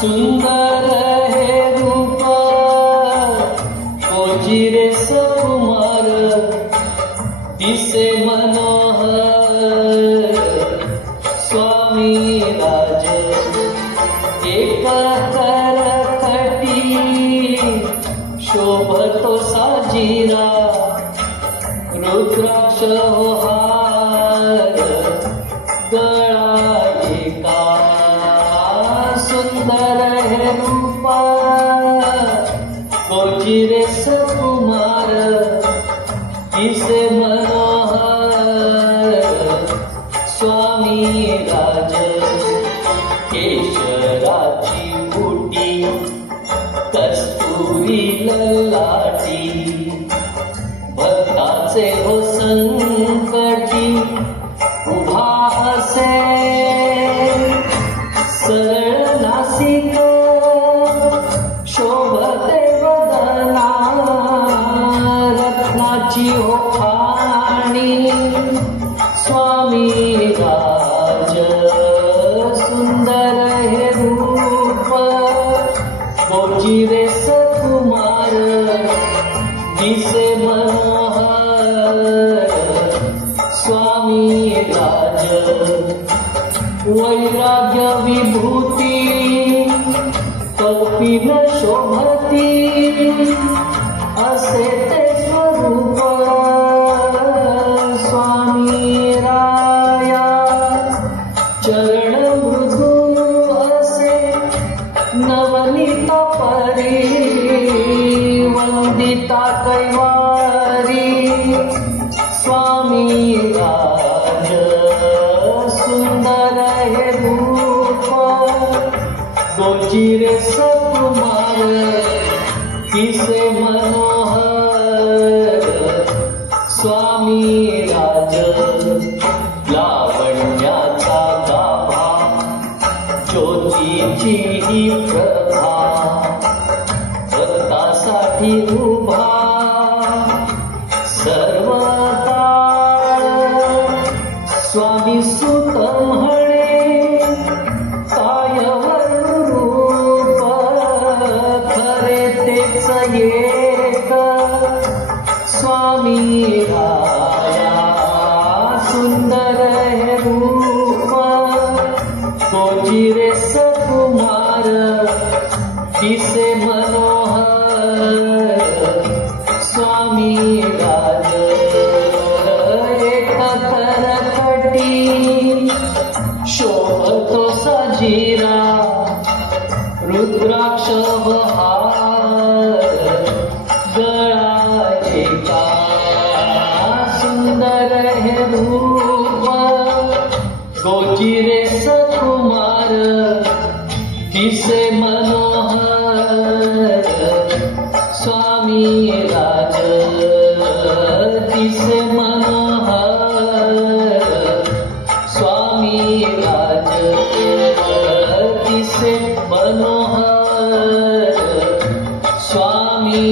सुंदर हे रूप कोजिरे सुकुमार दिसे मनोहर स्वामी राज एक करकटी शोभतो साजिरा रुद्राक्ष हार गळा एका सुंदर हे रूप कोजिरे सुकुमार दिसे मनोहर स्वामी राज केशराची बुटी कस्तुरी ललाटी भक्ताचे हो संकटी उभा असे सरळ नासिक शोभते वदना रत्नाची हो खाणी स्वामी राज सुंदर हे रूप कोजिरे सुकुमार दिसे मनोहर स्वामी राज वैराग्य विभूती कौपीन शोभती असे ते स्वरूप स्वामी राया चरण मृदू असे नवनीत परी वंदिता कैवारी स्वामी राज सुंदर हे रूप कोजिरे सुकुमार दिसे मनोहर स्वामी राज लावण्याचा गाभा ज्योतीची ही प्रभा भक्तासाठी उभा सर्वदा स्वामी सुत म्हणे काय रूप खरे तेच एक स्वामी राया सुंदर हे रूप कोजिरे सुकुमार दिसे मनोहर स्वामी राज एक करकटी शोभतो साजिरा रुद्राक्ष हार गळा एका सुंदर हे रूप कोजिरे सुकुमार दिसे मनोहर स्वामी राज दिसे मनोहर स्वामी राज दिसे मनोहर स्वामी